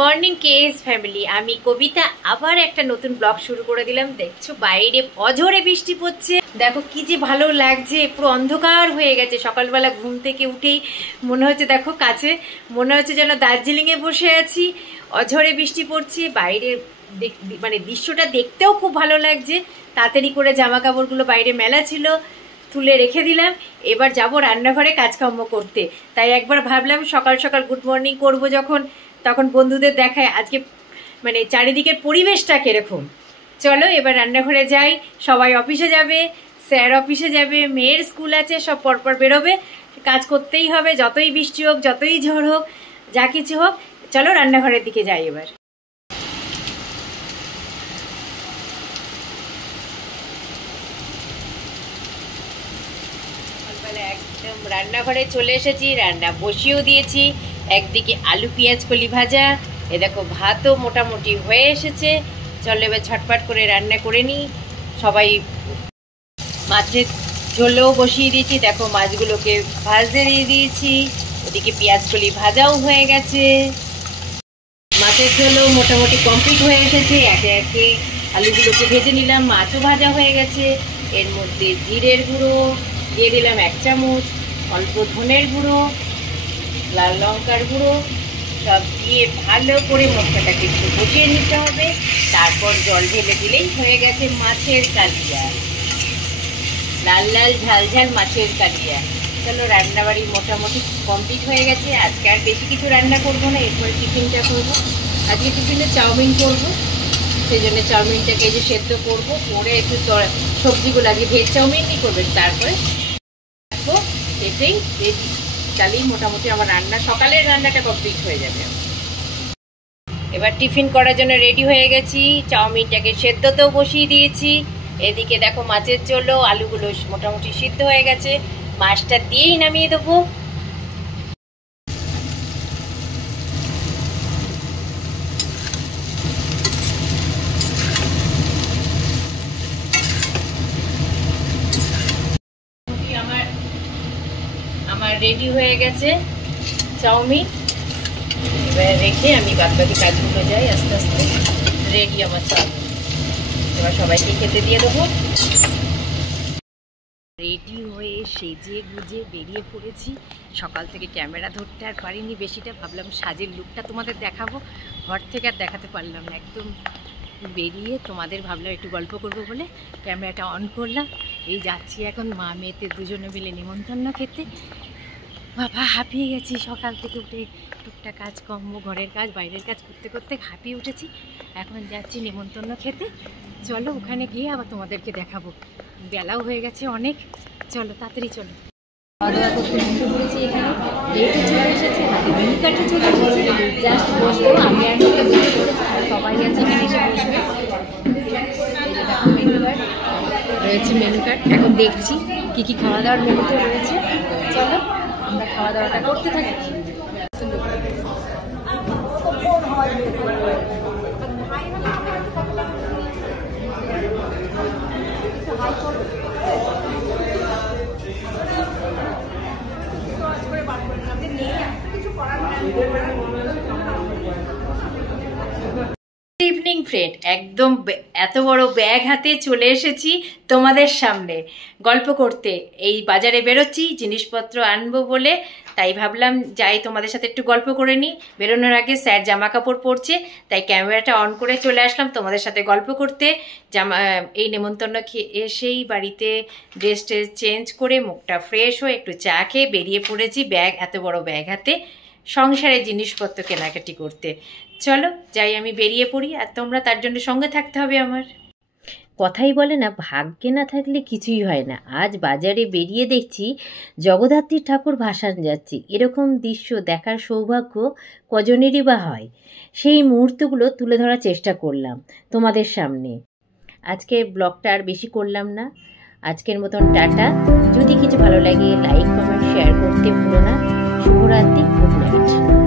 Morning case family, আমি কবিতা আবার একটা নতুন ব্লগ শুরু করে দিলাম। দেখছো বাইরে অঝরে বৃষ্টি পড়ছে, দেখো কি যে ভালো লাগছে, পুরো অন্ধকার হয়ে গেছে। সকালবেলা ঘুম থেকে উঠেই মনে হচ্ছে, দেখো কাছে মনে হচ্ছে যেন দার্জিলিংয়ে বসে আছি। অঝরে বৃষ্টি পড়ছে বাইরে, মানে দৃশ্যটা দেখতেও খুব ভালো লাগছে। তাড়াতাড়ি করে জামা কাপড়গুলো বাইরে মেলা ছিল, তুলে রেখে দিলাম। এবার যাব রান্নাঘরে কাজকর্ম করতে। তাই একবার ভাবলাম সকাল সকাল গুড মর্নিং করবো যখন, তখন বন্ধুদের দেখায় আজকে মানে চারিদিকের পরিবেশটা কিরকম। চলো এবার রান্নাঘরে যাই। সবাই অফিসে যাবে, স্যার অফিসে যাবে, মেয়ের স্কুল আছে, সব পরপর বেরোবে। কাজ করতেই হবে, যতই বৃষ্টি হোক, যতই ঝড় হোক, যা কিছু হোক। চলো রান্নাঘরের দিকে যাই এবার। একদম রান্নাঘরে চলে এসেছি, রান্না বসিয়েও দিয়েছি। একদিকে আলু পেঁয়াজ কলি ভাজা, এ দেখো ভাতও মোটামুটি হয়ে এসেছে। চলো এবার ছটপট করে রান্না করে নিই। সবাই মাছের ঝোলও বসিয়ে দিয়েছি, দেখো মাছগুলোকে ভাজতে দিয়ে দিয়েছি। ওদিকে পেঁয়াজ কলি ভাজাও হয়ে গেছে, মাছের ঝোলও মোটামুটি কমপ্লিট হয়ে এসেছে। একে একে আলুগুলোকে ভেজে নিলাম, মাছও ভাজা হয়ে গেছে। এর মধ্যে জিরের গুঁড়ো দিয়ে দিলাম 1 চামচ, অল্প ধনের গুঁড়ো, লাল লঙ্কার গুঁড়ো, সব দিয়ে ভালো করে মশলাটাকে একটু কষিয়ে নিতে হবে। তারপর জল ঢেলে দিলেই হয়ে গেছে মাছের কালিয়া, লাল লাল ঝাল ঝাল মাছের কালিয়া। চলো রান্নাবাড়ি মোটামুটি কমপ্লিট হয়ে গেছে। আজকে আর বেশি কিছু রান্না করবো না, এরপরে টিফিনটা করবো। আজকে টিফিনে চাউমিন করবো, সেই জন্য চাউমিনটাকে এই যে সেদ্ধ করবো, করে একটু সবজিগুলো আগে ভেজ চাউমিনই করবে, তারপরে এটাই রেডি। তাহলেই মোটামুটি আমার রান্না, সকালের রান্নাটা কমপ্লিট হয়ে যাবে। এবার টিফিন করার জন্য রেডি হয়ে গেছি। চাউমিনটাকে সেদ্ধতেও বসিয়ে দিয়েছি। এদিকে দেখো মাছের ঝোলও, আলুগুলো মোটামুটি সিদ্ধ হয়ে গেছে। মাছটা দিয়েই নামিয়ে দেবো। আমার রেডি হয়ে গেছে চাউমিন। এবার রেখে আমি বাদবাকি কাজগুলো যাই আস্তে আস্তে। রেডি আমার চাউমিন, এবার সবাইকে খেতে দিয়ে দেবো। রেডি হয়ে সেজে গুজে বেরিয়ে পড়েছি। সকাল থেকে ক্যামেরা ধরতে আর পারিনি বেশিটা, ভাবলাম সাজের লুকটা তোমাদের দেখাবো, ঘর থেকে আর দেখাতে পারলাম না। একদম বেরিয়ে তোমাদের ভাবলাম একটু গল্প করবো বলে ক্যামেরাটা অন করলাম। এই যাচ্ছি এখন মা মেয়েতে দুজনে মিলে নিমন্ত্রণ খেতে। বাবা হাঁপিয়ে গেছি, সকাল থেকে উঠে টুকটাক কাজকর্ম, ঘরের কাজ বাইরের কাজ করতে করতে হাঁপিয়ে উঠেছি। এখন যাচ্ছি নিমন্ত্রণ খেতে। চলো ওখানে গিয়ে আবার তোমাদেরকে দেখাবো। বেলাও হয়ে গেছে অনেক, চলো তাড়াতাড়ি চলো। খাওয়া দাওয়া করতে বসে পড়েছি এখানে, লেটে চলে এসেছে, হাতে মেনু কার্ডে চলে এসেছে। জাস্ট বসবো, আমি আর মেয়েকে বসে পড়েছি, সবাই আছে এখানে এসে বসবে। এই যে দেখো মেনু কার্ড রয়েছে, মেনু কার্ড এখন দেখছি কী কী খাওয়া দাওয়ার মেনুতে রয়েছে। চলো আমরা খাওয়া দাওয়াটা করতে থাকি। ইভিনিং ফ্রেন্ড, একদম এত বড় ব্যাগ হাতে চলে এসেছি তোমাদের সামনে গল্প করতে। এই বাজারে বেরোচ্ছি জিনিসপত্র আনবো বলে, তাই ভাবলাম যাই তোমাদের সাথে একটু গল্প করে নিই। বেরোনোর আগে স্যার জামা কাপড় পরছে, তাই ক্যামেরাটা অন করে চলে আসলাম তোমাদের সাথে গল্প করতে। এই নেমন্তন্ন এসেই বাড়িতে ড্রেস চেঞ্জ করে মুখটা ফ্রেশ হয়ে একটু চা খেয়ে বেরিয়ে পড়েছি ব্যাগ, এত বড় ব্যাগ হাতে সংসারের জিনিসপত্র কেনাকাটি করতে। চলো যাই, আমি বেরিয়ে পড়ি, আর তোমরা তার জন্য সঙ্গে থাকতে হবে আমার। কথাই বলে না, ভাগ্যে না থাকলে কিছুই হয় না। আজ বাজারে বেরিয়ে দেখছি জগদ্ধাত্রী ঠাকুর ভাসান যাচ্ছে। এরকম দৃশ্য দেখার সৌভাগ্য কজনেরই বা হয়। সেই মুহূর্তগুলো তুলে ধরার চেষ্টা করলাম তোমাদের সামনে। আজকে ব্লগটা আর বেশি করলাম না, আজকের মতন টাটা। যদি কিছু ভালো লাগে লাইক কমেন্ট শেয়ার করতে ভুলো না। শুভরাত্রি, গুড নাইট।